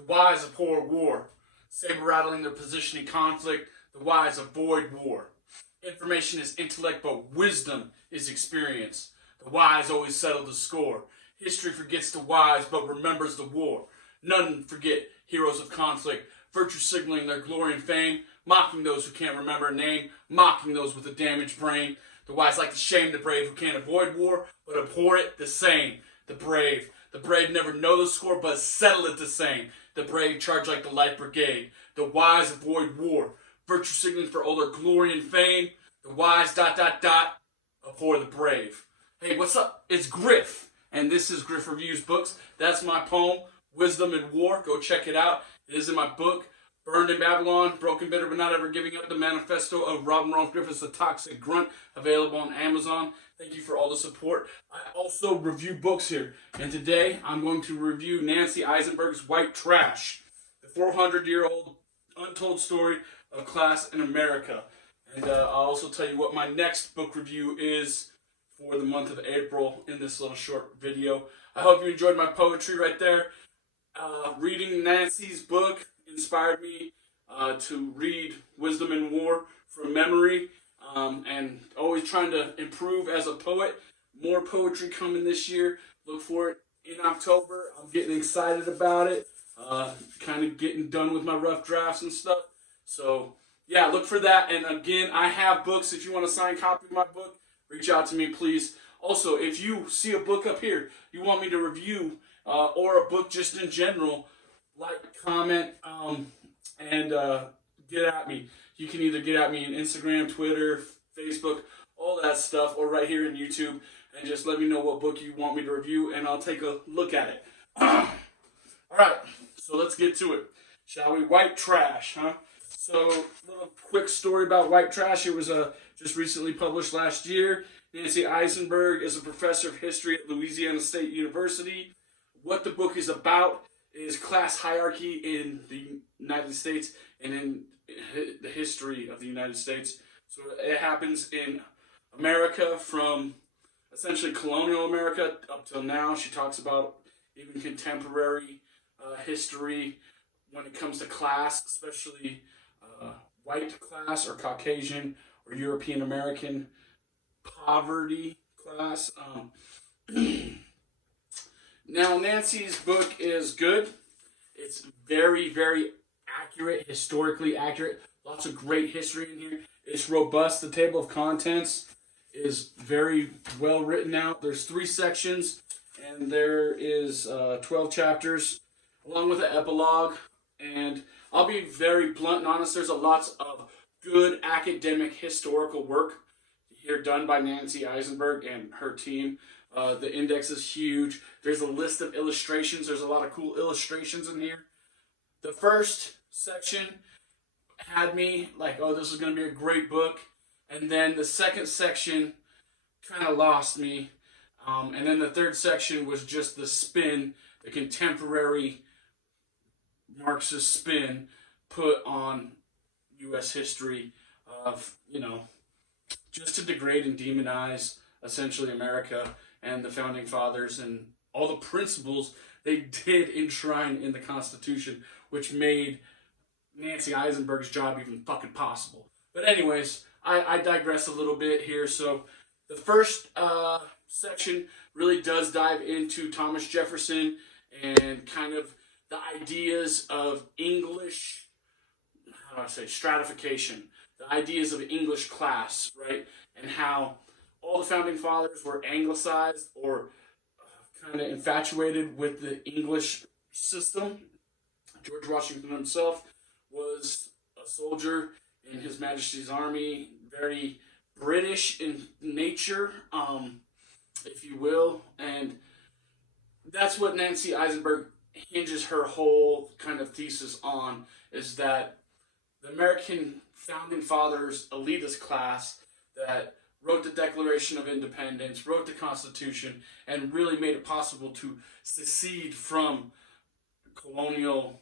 The wise abhor war. Saber rattling their position in conflict. The wise avoid war. Information is intellect, but wisdom is experience. The wise always settle the score. History forgets the wise, but remembers the war. None forget heroes of conflict, virtue signaling their glory and fame, mocking those who can't remember a name, mocking those with a damaged brain. The wise like to shame the brave who can't avoid war, but abhor it the same. The brave never know the score, but settle it the same. The brave charge like the light brigade. The wise avoid war, virtue signaling for all their glory and fame. The wise ... abhor the brave. Hey, what's up? It's Griff, and this is Griff Reviews Books. That's my poem, Wisdom in War. Go check it out. It is in my book, Burned in Babylon, Broken, Bitter, but Not Ever Giving Up, the Manifesto of Robin Rolfe Griffiths, the Toxic Grunt, available on Amazon. Thank you for all the support. I also review books here, and today I'm going to review Nancy Isenberg's White Trash, the 400-year-old untold story of class in America. And I'll also tell you what my next book review is for the month of April in this little short video. I hope you enjoyed my poetry right there. Reading Nancy's book inspired me to read Wisdom in War from memory, and always trying to improve as a poet. More poetry coming this year. Look for it in October. I'm getting excited about it. Kind of getting done with my rough drafts and stuff. So yeah, look for that. And again, I have books. If you want a signed copy of my book, reach out to me, please. Also, if you see a book up here you want me to review, or a book just in general, like, comment, and get at me. You can either get at me on Instagram, Twitter, Facebook, all that stuff, or right here in YouTube, and just let me know what book you want me to review, and I'll take a look at it. Alright, so let's get to it. Shall we? White Trash, huh? So, a little quick story about White Trash. It was just recently published last year. Nancy Isenberg is a professor of history at Louisiana State University. What the book is about is class hierarchy in the United States and in the history of the United States. So it happens in America from essentially colonial America up till now. She talks about even contemporary history when it comes to class, especially white class or Caucasian or European American poverty class. Now, Nancy's book is good. It's very, very accurate, historically accurate. Lots of great history in here. It's robust. The table of contents is very well written out. There's 3 sections, and there is 12 chapters, along with an epilogue. And I'll be very blunt and honest. There's a lots of good academic historical work here done by Nancy Isenberg and her team. The index is huge. There's a list of illustrations. There's a lot of cool illustrations in here. The first section had me like, oh, this is going to be a great book. And then the second section kind of lost me. And then the third section was just the spin, the contemporary Marxist spin put on U.S. history of, just to degrade and demonize essentially America and the Founding Fathers and all the principles they did enshrine in the Constitution, which made Nancy Isenberg's job even fucking possible. But anyways, I digress a little bit here. So the first section really does dive into Thomas Jefferson and kind of the ideas of English, stratification, the ideas of English class, right? And how all the Founding Fathers were anglicized or kind of infatuated with the English system. George Washington himself was a soldier in His Majesty's Army, very British in nature, if you will. And that's what Nancy Isenberg hinges her whole kind of thesis on, is that the American Founding Fathers elitist class that wrote the Declaration of Independence, wrote the Constitution, and really made it possible to secede from colonial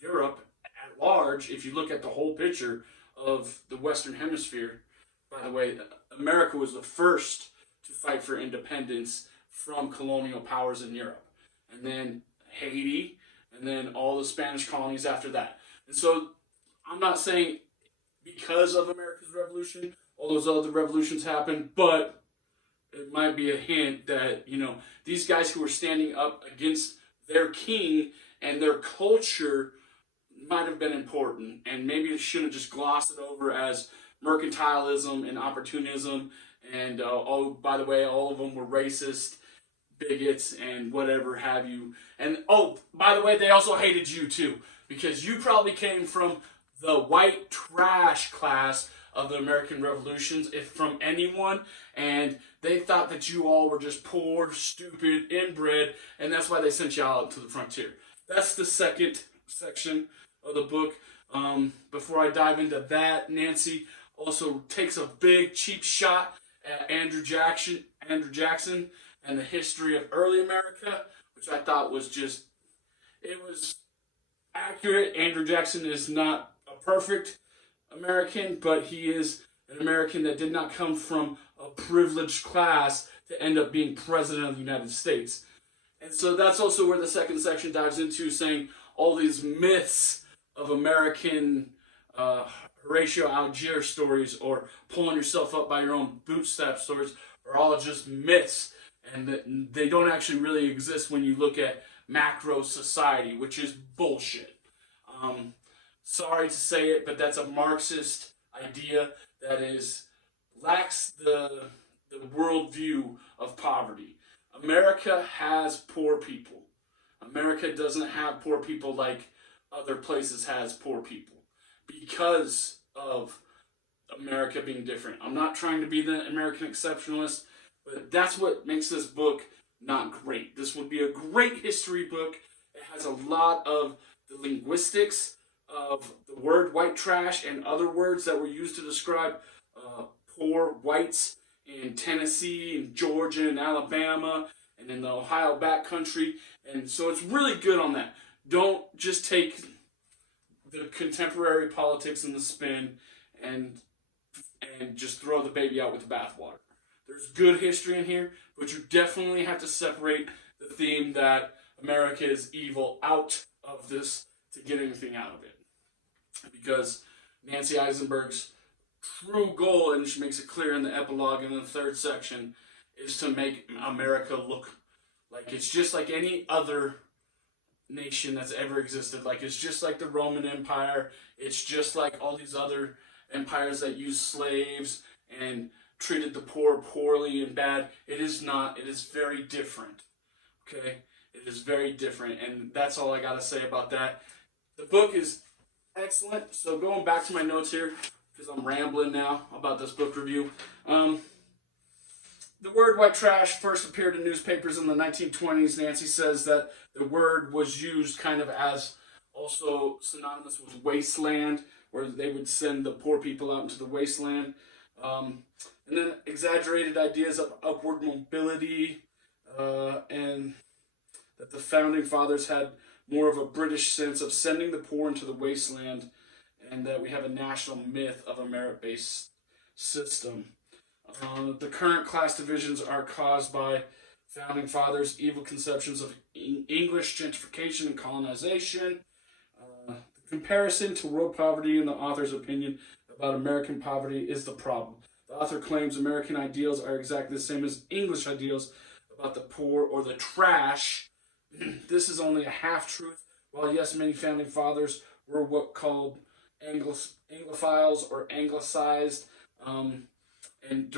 Europe at large. If you look at the whole picture of the Western Hemisphere, by the way, America was the first to fight for independence from colonial powers in Europe. And then Haiti, and and then all the Spanish colonies after that. And so I'm not saying because of America's Revolution, all those other revolutions happened, but it might be a hint that, these guys who were standing up against their king and their culture might have been important, and maybe it shouldn't just gloss it over as mercantilism and opportunism, and oh, by the way, all of them were racist, bigots, and whatever have you. And oh, by the way, they also hated you too, because you probably came from the white trash class of the American revolutions, if from anyone, and they thought that you all were just poor, stupid, inbred, and that's why they sent you out to the frontier. That's the second section of the book. Before I dive into that, Nancy also takes a big cheap shot at Andrew Jackson and the history of early America, which I thought was it was accurate. Andrew Jackson is not a perfect American, but he is an American that did not come from a privileged class to end up being president of the United States. And so that's also where the second section dives into, saying all these myths of American Horatio Algier stories or pulling yourself up by your own bootstrap stories are all just myths, and that they don't actually really exist when you look at macro society, which is bullshit. Sorry to say it, but that's a Marxist idea that lacks the worldview of poverty. America has poor people. America doesn't have poor people like other places has poor people because of America being different. I'm not trying to be the American exceptionalist, but that's what makes this book not great. This would be a great history book. It has a lot of the linguistics of the word white trash and other words that were used to describe poor whites in Tennessee and Georgia and Alabama and in the Ohio backcountry. And so it's really good on that. Don't just take the contemporary politics and the spin and just throw the baby out with the bathwater. There's good history in here, but you definitely have to separate the theme that America is evil out of this to get anything out of it. Because Nancy Isenberg's true goal, and she makes it clear in the epilogue in the third section, is to make America look like it's just like any other nation that's ever existed. Like it's just like the Roman Empire. It's just like all these other empires that used slaves and treated the poor poorly and bad. It is not. It is very different. Okay? It is very different. And that's all I got to say about that. The book is excellent. So going back to my notes here, because I'm rambling now about this book review. The word white trash first appeared in newspapers in the 1920s. Nancy says that the word was used kind of as also synonymous with wasteland, where they would send the poor people out into the wasteland. And then exaggerated ideas of upward mobility, and that the founding fathers had more of a British sense of sending the poor into the wasteland, and that we have a national myth of a merit-based system. The current class divisions are caused by founding fathers' evil conceptions of English gentrification and colonization. The comparison to world poverty in the author's opinion about American poverty is the problem. The author claims American ideals are exactly the same as English ideals about the poor or the trash. This is only a half-truth. While yes, many founding fathers were what called Anglophiles or anglicized, and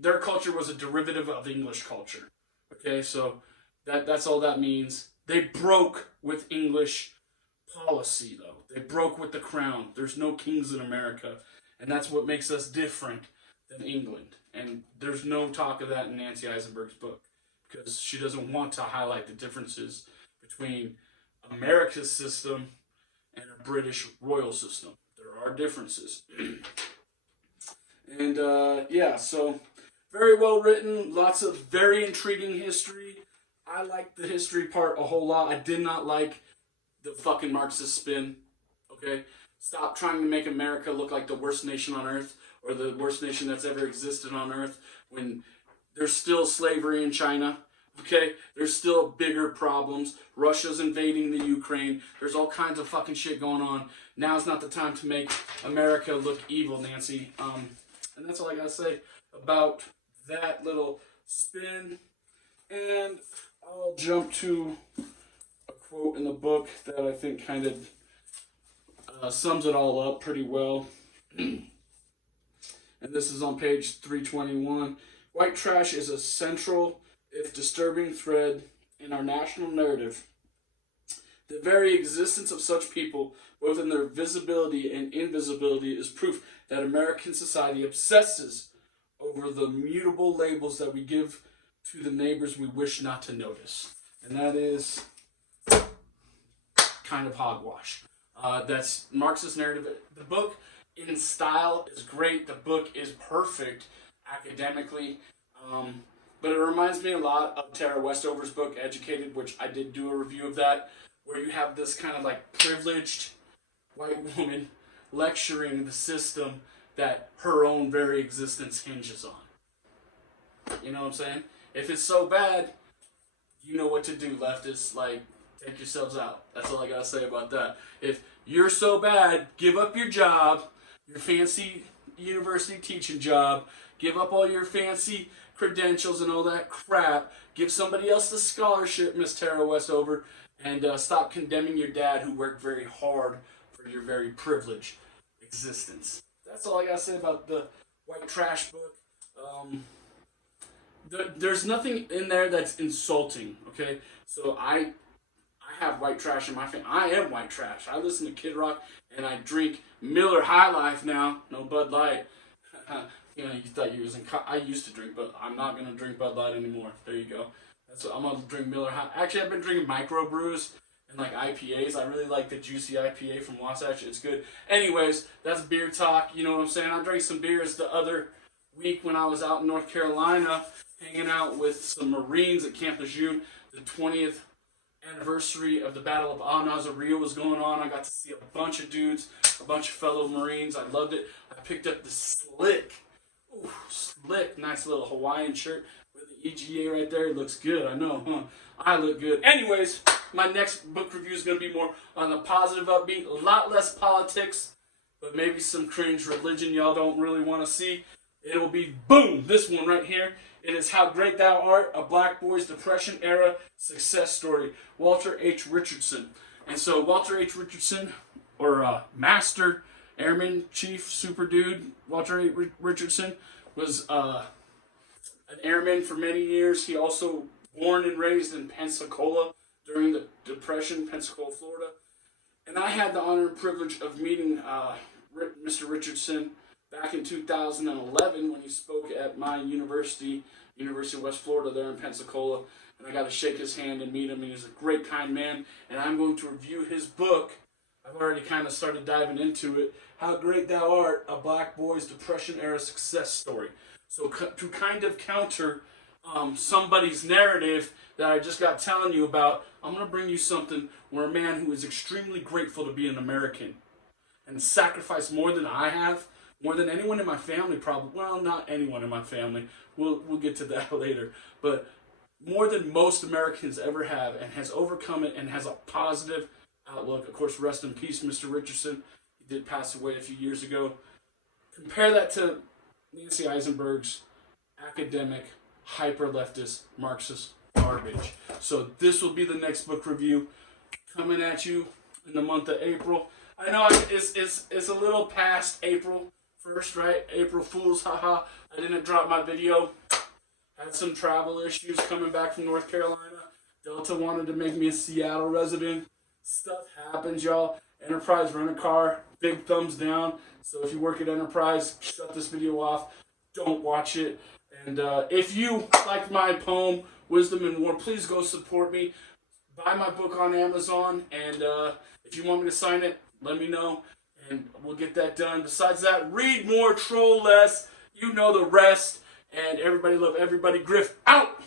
their culture was a derivative of English culture. Okay, so that's all that means. They broke with English policy, though. They broke with the crown. There's no kings in America, and that's what makes us different than England. And there's no talk of that in Nancy Isenberg's book, because she doesn't want to highlight the differences between America's system and a British royal system. There are differences. And so very well written, lots of very intriguing history. I liked the history part a whole lot. I did not like the fucking Marxist spin. Okay? Stop trying to make America look like the worst nation on earth, or the worst nation that's ever existed on earth, when there's still slavery in China. Okay, there's still bigger problems. Russia's invading the Ukraine. There's all kinds of fucking shit going on. Now's not the time to make America look evil, Nancy. And that's all I gotta say about that little spin. And I'll jump to a quote in the book that I think kind of sums it all up pretty well. And this is on page 321. White trash is a central, if disturbing, thread in our national narrative. The very existence of such people, both in their visibility and invisibility, is proof that American society obsesses over the mutable labels that we give to the neighbors we wish not to notice. And that is kind of hogwash. That's Marxist narrative. The book in style is great. The book is perfect academically. But it reminds me a lot of Tara Westover's book, Educated, which I did do a review of that, where you have this kind of like privileged white woman lecturing the system that her own very existence hinges on. You know what I'm saying? If it's so bad, you know what to do, leftists. Like, take yourselves out. That's all I gotta say about that. If you're so bad, give up your job, your fancy university teaching job, give up all your fancy credentials and all that crap, give somebody else the scholarship, Miss Tara Westover, and stop condemning your dad who worked very hard for your very privileged existence. That's all I gotta say about the white trash book. There's nothing in there that's insulting, okay? So I have white trash in my family. I am white trash. I listen to Kid Rock, and I drink Miller High Life now, no Bud Light. You know, you thought you was in. I used to drink, but I'm not gonna drink Bud Light anymore. There you go. That's what I'm gonna drink. Miller High. Actually, I've been drinking microbrews and like IPAs. I really like the juicy IPA from Wasatch. It's good. Anyways, that's beer talk. You know what I'm saying? I drank some beers the other week when I was out in North Carolina, hanging out with some Marines at Camp Lejeune. The 20th anniversary of the Battle of Anazaria was going on. I got to see a bunch of dudes, a bunch of fellow Marines. I loved it. I picked up the slick, nice little Hawaiian shirt with the EGA right there. It looks good, I know, huh? I look good. Anyways, my next book review is going to be more on the positive upbeat, a lot less politics, but maybe some cringe religion y'all don't really want to see. It will be, boom, this one right here. It is How Great Thou Art, a Black Boy's Depression Era Success Story, Walter H. Richardson. And so Walter H. Richardson, or Master Airman Chief Super Dude, Walter H. Richardson, was an airman for many years. He also born and raised in Pensacola during the Depression, Pensacola, Florida. And I had the honor and privilege of meeting Mr. Richardson back in 2011 when he spoke at my University of West Florida there in Pensacola. And I got to shake his hand and meet him. And he's a great, kind man. And I'm going to review his book. I've already kind of started diving into it. How Great Thou Art, a Black Boy's Depression-Era Success Story. So to kind of counter somebody's narrative that I just got telling you about, I'm going to bring you something where a man who is extremely grateful to be an American and sacrificed more than I have, more than anyone in my family probably, well, not anyone in my family, we'll get to that later, but more than most Americans ever have, and has overcome it and has a positive outlook. Of course, rest in peace, Mr. Richardson. He did pass away a few years ago. Compare that to Nancy Isenberg's academic, hyper-leftist, Marxist garbage. So this will be the next book review coming at you in the month of April. I know it's a little past April 1st, right? April Fool's, haha. I didn't drop my video. Had some travel issues coming back from North Carolina. Delta wanted to make me a Seattle resident. Stuff happens, y'all. Enterprise Rent-A-Car, big thumbs down. So if you work at Enterprise, shut this video off. Don't watch it. And if you liked my poem, Wisdom and War, please go support me. Buy my book on Amazon. And if you want me to sign it, let me know. And we'll get that done. Besides that, read more, troll less. You know the rest. And everybody love everybody. Griff out!